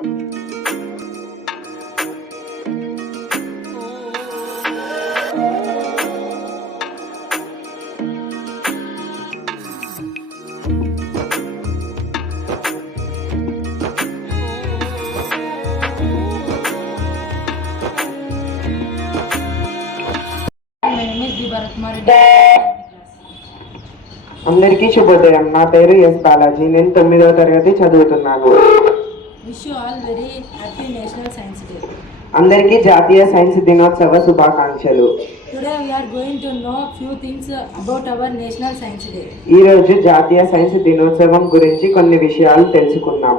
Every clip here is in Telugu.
అందరికీ శుభోదయం. నా పేరు ఎస్ బాలాజీ. నేను 9వ తరగతి చదువుతున్నాను. Wish you all very happy national science day. అందరికీ జాతీయ సైన్స్ దినోత్సవ శుభాకాంక్షలు. Today we are going to know few things about our national science day. ఈ రోజు జాతీయ సైన్స్ దినోత్సవం గురించి కొన్ని విషయాలు తెలుసుకుందాం.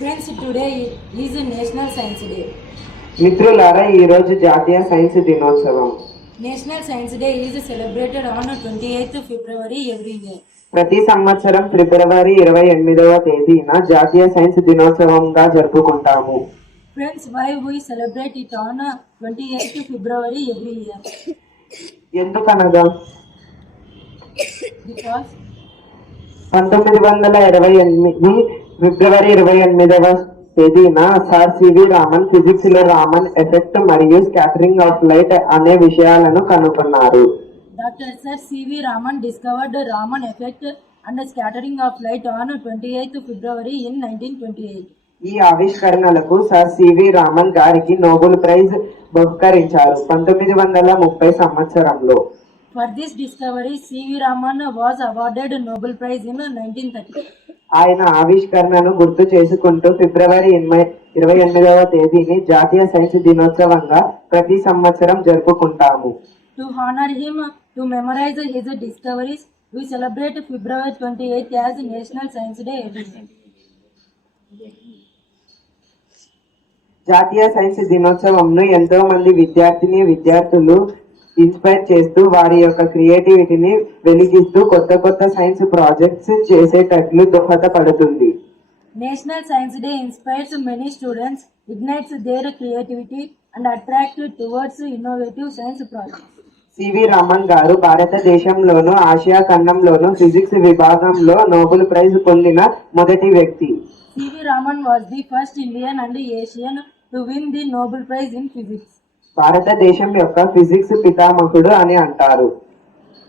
Friends, today is national science day. మిత్రులారా, ఈ రోజు జాతీయ సైన్స్ దినోత్సవం. National science day is celebrated on 28th February every year. ప్రతి సంవత్సరం ఫిబ్రవరి 28వ తేదీన జాతీయ సైన్స్ దినోత్సవంగా జరుపుకుంటాము. Friends, why we celebrate it on 28th February every year? ఎందుకనగా Because 1928 ఫిబ్రవరి 28వ తేదీన సర్ సివి రామన్ ఫిజిక్స్ లో రామన్ ఎఫెక్ట్ మరియు స్కాటరింగ్ ఆఫ్ లైట్ అనే విషయాలను కనుగొన్నారు. Dr. Sir C.V. Raman discovered Raman effect and scattering of light on 28th February in 1928. ఈ ఆవిష్కరణలకు సర్ సివి రామన్ గారికి నోబెల్ ప్రైజ్ బహుకరించారు 1930 సంవత్సరంలో. For this discovery, C.V. Raman was awarded Nobel Prize in 1930. ఆయన ఆవిష్కరణను గుర్తు చేసుకుంటూ ఫిబ్రవరి 28వ తేదీని జాతీయ సైన్స్ దినోత్సవంగా ప్రతి సంవత్సరం జరుపుకుంటాము. To honor him, to memorize his discoveries, we celebrate February 28th as National Science Day every year. జాతీయ సైన్స్ దినోత్సవంను ఎంతో మంది విద్యార్థులు ఇన్స్పైర్ చేస్తూ వారి యొక్క క్రియేటివిటీని వెలిగిస్తూ కొత్త సైన్స్ ప్రాజెక్ట్స్ చేసేటట్లు దోహదపడుతుంది. National Science Day inspires many students, ignites their creativity and attracts towards innovative science projects. C V Raman గారు భారతదేశంలోను ఆసియా ఖండంలోను ఫిజిక్స్ విభాగంలో నోబెల్ ప్రైజ్ పొందిన మొదటి వ్యక్తి. C.V. Raman was the first Indian and Asian to win the Nobel Prize in Physics. భారతదేశం యొక్క ఫిజిక్స్ పితామహుడు అని అంటారు.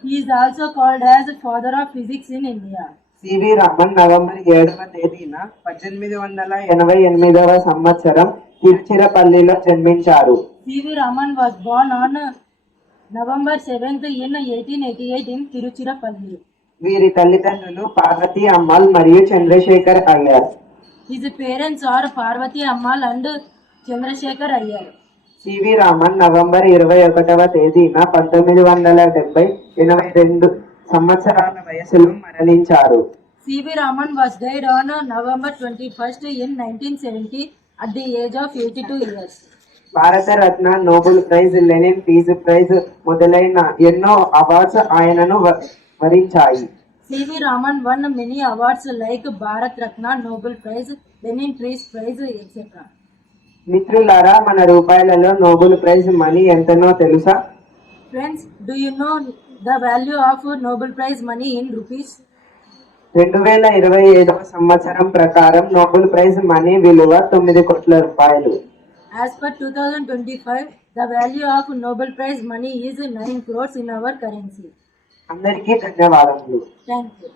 He is also called as father of physics in India. C V Raman November 7వ తేదీన 1888వ సంవత్సరం తిరుచిరపల్లిలో జన్మించారు. C.V. Raman was born on November 7th in 1888 in Tiruchirappalli. వీరి తల్లిదండ్రులు పార్వతి అమ్మాల్ మరియు Chandrasekhar Iyer. His parents are Parvati Ammal and Chandrasekhar Iyer. C V Raman November 21వ తేదీన 1970 82 సంవత్సరాల వయసులో మరణించారు. C.V. Raman was died on November 21st in 1970 at the age of 82 years. Bharat Ratna, Nobel prize, Lenin peace prize మొదలైన ఎన్నో అవార్డ్స్ ఆయనను వరించాయి. C.V. Raman won many awards like Bharat Ratna, Nobel Prize, Lenin Peace Prize, etc. మిత్రులారా, మన రూపాయలలో నోబెల్ ప్రైజ్ మనీ ఎంతనో తెలుసా? Friends, do you know the value of Nobel Prize money in rupees? 2027వ సంవత్సరం ప్రకారం నోబెల్ ప్రైజ్ మనీ విలువ 9 కోట్ల రూపాయలు. As per 2025, the value of Nobel Prize money is 9 crores in our currency. అందరికీ ధన్యవాదములు. Thank you.